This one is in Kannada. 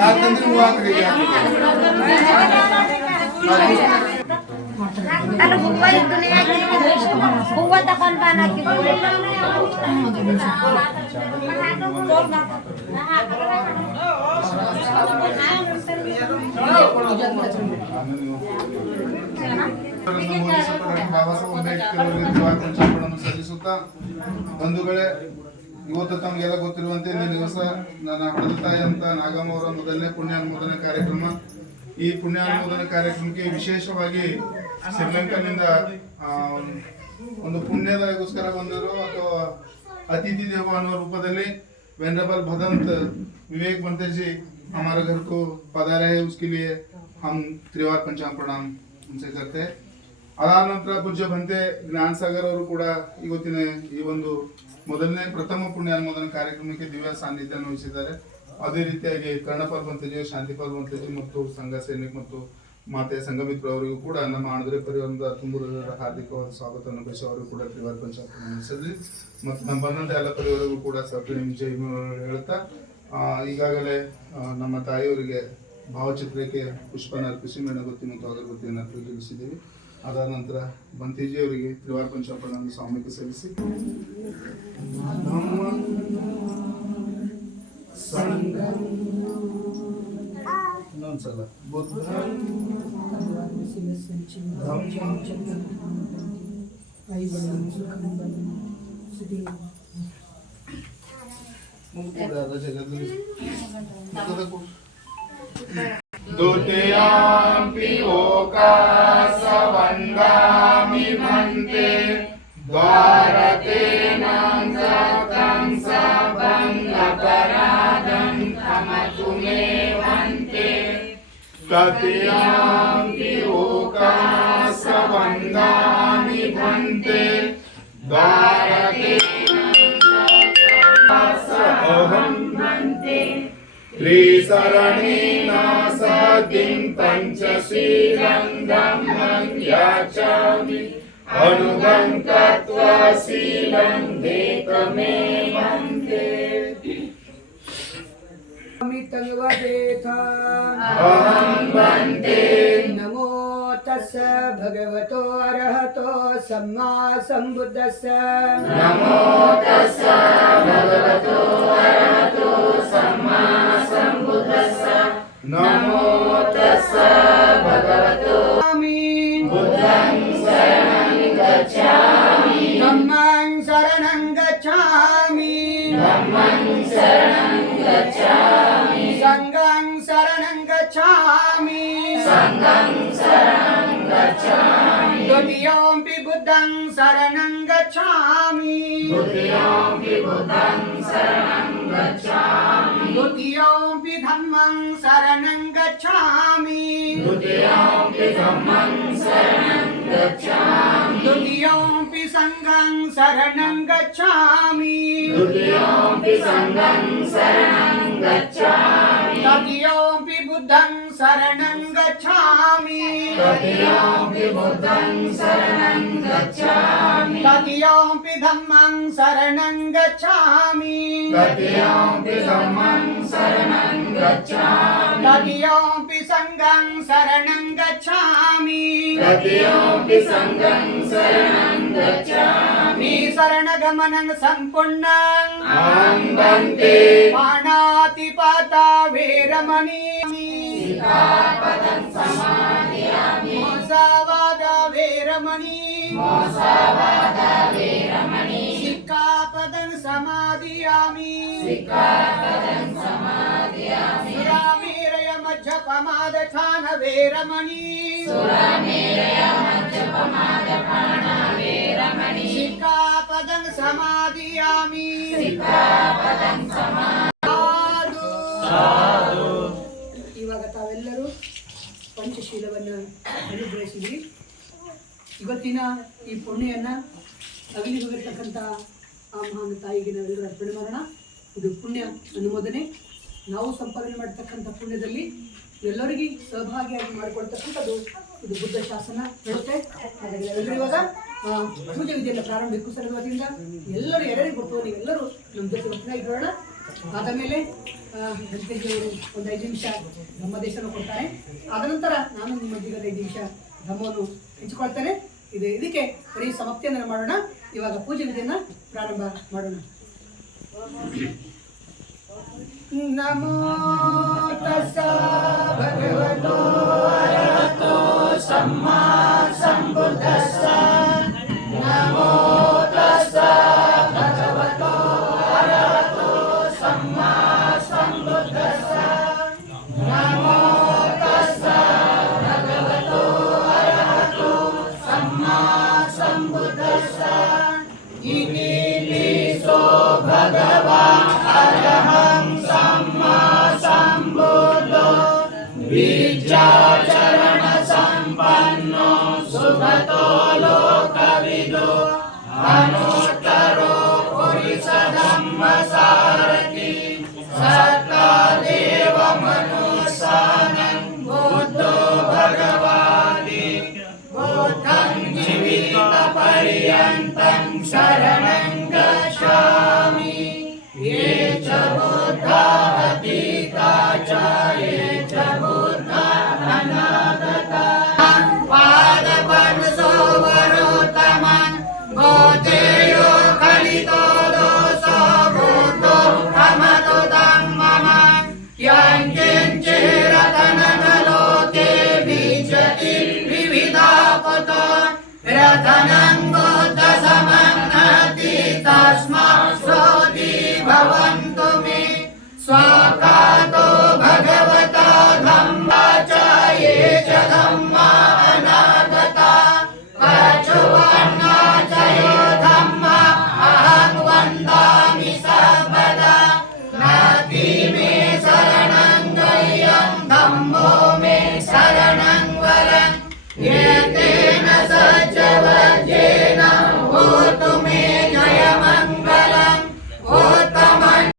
ಯಾಕಂದ್ರೆ ಹೂವು ಹಾಕ್ರಿ ಹೂವ ತಕೊಂಡ್ ಬಾನಾಕಿ ಬಾಬಾ ಸಾಹೇಬ್ ಅಂಬೇಡ್ಕರ್ ಅವರಿಗೆ ಸಲ್ಲಿಸುತ್ತಾ ಬಂಧುಗಳೇ, ಇವತ್ತು ತಮಗೆಲ್ಲ ಗೊತ್ತಿರುವಂತೆ ಇಂದಿನ ದಿವಸ ನನ್ನ ಹಡದ ತಾಯಿ ಅಂತ ನಾಗಮ್ಮ ಅವರ ಮೊದಲನೇ ಪುಣ್ಯ ಅನುಮೋದನೆ ಕಾರ್ಯಕ್ರಮ. ಈ ಪುಣ್ಯ ಅನುಮೋದನೆ ಕಾರ್ಯಕ್ರಮಕ್ಕೆ ವಿಶೇಷವಾಗಿ ಶ್ರೀಲಂಕಾದಿಂದ ಒಂದು ಪುಣ್ಯದಗೋಸ್ಕರ ಬಂದರು ಅಥವಾ अतिथि देव ಅನ್ನೋ ರೂಪದಲ್ಲಿ वेनरेबल भदंत विवेक बनते जी हमारे घर को पधारा है, उसके लिए हम त्रिवार पंचांग प्रणाम उनसे करते हैं. ಅದಾದ ನಂತರ ಪೂಜ್ಯ ಬಂತೆ ಜ್ಞಾನ ಸಾಗರ್ ಅವರು ಕೂಡ ಇವತ್ತಿನ ಈ ಒಂದು ಮೊದಲನೇ ಪ್ರಥಮ ಪುಣ್ಯ ಅನುಮೋದನೆ ಕಾರ್ಯಕ್ರಮಕ್ಕೆ ದಿವ್ಯ ಸಾನ್ನಿಧ್ಯವನ್ನು ವಹಿಸಿದ್ದಾರೆ. ಅದೇ ರೀತಿಯಾಗಿ ಕರ್ಣಪಾಲ್ ಬಂತೇಜಿ, ಶಾಂತಿಪಾಲ್ ಬಂತೇಜಿ ಮತ್ತು ಸಂಘ ಸೈನಿಕ್ ಮತ್ತು ಮಾತೆ ಸಂಗಮಿತ್ರ ಅವರಿಗೂ ಕೂಡ ನಮ್ಮ ಆಣದುರೆ ಪರಿವಾರದ ತುಂಬ ಹಾರ್ದಿಕವಾದ ಸ್ವಾಗತವನ್ನು ಬಯಸಿ ಅವರಿಗೂ ಕೂಡ ತ್ರಿವಾರ ಪಂಚಾಂಗ ನಡೆಸಿದ್ವಿ. ಮತ್ತು ನಮ್ಮ ಬಂದಂತ ಎಲ್ಲ ಪರಿವಾರಗೂ ಕೂಡ ಸರ್ಪ್ರೈಮ್ ಜೈ ಹೇಳ್ತಾ ಈಗಾಗಲೇ ನಮ್ಮ ತಾಯಿಯವರಿಗೆ ಭಾವಚಿತ್ರಕ್ಕೆ ಪುಷ್ಪನ ಅರ್ಪಿಸಿ ಮೆಣಗುತ್ತಿ ಮತ್ತು ಅಗರಬತ್ತಿಯನ್ನು ಅರ್ಪಿಸಿದ್ದೀವಿ. ಅದಾದ ನಂತರ ಬಂತೇಜಿ ಅವರಿಗೆ ತ್ರಿವಾರ ಪಂಚಾಂಗ ಸ್ವಾಮಿಗೆ ಸಲ್ಲಿಸಿ ಇನ್ನೊಂದ್ಸಲ ಬುದ್ಧ द्वितीयाम्पि ओकासवन्दामि भन्ते द्वारकेनां जातं सबन्धपराधं खमतु मे भन्ते. तृतीयाम्पि ओकासवन्दामि भन्ते द्वारकेनां जातं भन्ते. त्रिसरणेना सदिं पंचशीलं धम्मं याचामि अनुगन्तत्वा शीलं देकमेवन्ते. अहं वन्दे नमो तस्स भगवतो अरहतो सम्मा सम्बुद्धस्स. नमो तस्स भगवतो अरहतो सम्मा सम्बुद्धस्स. नमो तस्स भगवतो बुद्धं शरणं गच्छामि धम्मं शरणं गच्छामि धम्मं शरणं गच्छामि संघं शरणं गच्छामि संघं शरणं गच्छामि. द्वितीयम्पि बुद्धं शरणं गच्छामि द्वितीयम्पि बुद्धं शरणं गच्छामि. द्वितीयम्पि धम्मं शरणं गच्छामि द्वितीयम्पि धम्मं शरणं गच्छामि. द्वितीयम्पि संघं शरणं गच्छामि द्वितीयम्पि संघं शरणं गच्छामि. तृतीयम्पि बुद्धं शरणं गच्छामि तृतीयम्पि बुद्धं शरणं गच्छामि. तृतीयम्पि धम्मं शरणं गच्छामि तृतीयम्पि धम्मं शरणं गच्छामि. तृतीयम्पि संघं शरणं गच्छामि तृतीयम्पि संघं शरणं गच्छामि. शरणगमनं सम्पूर्णं अहं वन्दे पाणातिपाता वेरमणि सिक्खापदं समादयामि. मोसवादा वेरमणि मोसवादा वेरमणि. सिक्खापदं समादयामि सिक्खापदं समादयामि. सुरामेरय मज्जपमादठान वेरमणि सुरामेरय मज्जपमादठान वेरमणि. सिक्खापदं समादयामि सिक्खापदं समादयामि. ಇವಾಗ ತಾವೆಲ್ಲರೂ ಪಂಚಶೀಲವನ್ನು ಅನುಗ್ರಹಿಸಿದ್ರಿ. ಇವತ್ತಿನ ಈ ಪುಣ್ಯವನ್ನು ಅಗಲಿ ಹೋಗಿರ್ತಕ್ಕಂಥ ಆ ಮಹಾನ್ ತಾಯಿಗೆ ನಾವೆಲ್ಲರೂ ಅರ್ಪಣೆ ಮಾಡೋಣ. ಇದು ಪುಣ್ಯ ಅನುಮೋದನೆ. ನಾವು ಸಂಪಾದನೆ ಮಾಡತಕ್ಕಂಥ ಪುಣ್ಯದಲ್ಲಿ ಎಲ್ಲರಿಗೂ ಸಹಭಾಗಿಯಾಗಿ ಮಾಡಿಕೊಳ್ತಕ್ಕಂಥದ್ದು ಇದು ಬುದ್ಧ ಶಾಸನ ಹೇಳುತ್ತೆ. ಹಾಗಾಗಿ ನಾವೆಲ್ಲರೂ ಇವಾಗ ಪೂಜೆ ವಿಧಿಯನ್ನು ಪ್ರಾರಂಭಿಕ ಸಲುವಾಗಿಂದ ಎಲ್ಲರೂ ಎರಡರಿಗೆ ಕೊಟ್ಟು ನೀವೆಲ್ಲರೂ ನಮ್ಮ ಜೊತೆ ಒಟ್ಟಿನಾಗಿ ಬರೋಣ. ಆದ ಮೇಲೆ ಗಂಟೆಜಿಯವರು ಒಂದು 5 ನಿಮಿಷ ಧಮ್ಮದೇಶನ ಕೊಡ್ತಾರೆ. ಆದ ನಂತರ ನಾನು ನಿಮ್ಮ ಜೀವನ 5 ನಿಮಿಷ ಧಮ್ಮವನ್ನು ಹಂಚಿಕೊಳ್ತೇನೆ. ಇದಕ್ಕೆ ಬರೀ ಸಮಾಪ್ತಿಯನ್ನು ಮಾಡೋಣ. ಇವಾಗ ಪೂಜೆ ವಿಧಿಯನ್ನು ಪ್ರಾರಂಭ ಮಾಡೋಣ. ನಮೋ ತಸ್ಸ ಭಗವತೋ ಅರಹತೋ ಸಮ್ಮಾ ಸಂಬುದ್ಧಸ್ಸ. ನಮೋ ತಸ್ಸ ಭಗವತೋ ಅರಹತೋ ಸಮ್ಮಾ ಸಂಬುದ್ಧಸ್ಸ. ನಮೋ ತಸ್ಸ ಭಗವತೋ ಅರಹತೋ ಸಮ್ಮಾ ಸಂಬುದ್ಧಸ್ಸ. ಇತಿ ಲಿಸೋ ಭಗವಾನ್ ಅರಹಂ ಸಮ್ಮಾ ಸಂಬುದ್ಧೋ ವಿದ್ಯಾಚರಣ ಸಂಪನ್ನೋ ಸುಗತೋ ಲೋಕವಿದೋ ಅನುತ್ತರೋ ಪುರುಷ ಧಮ್ಮ ಸಾರಥಿ ಸತ್ತಾ ದೇವ ಮನುಷ್ಯಾನಂ ಬುದ್ಧೋ ಭಗವಾದಿ ಬುದ್ಧಂ ಜೀವಿತ ಪರ್ಯಂತಂ ಶರಣಂ ಗಚ್ಛಾಮಿ. ಯೇ ಚ ಬುದ್ಧಾ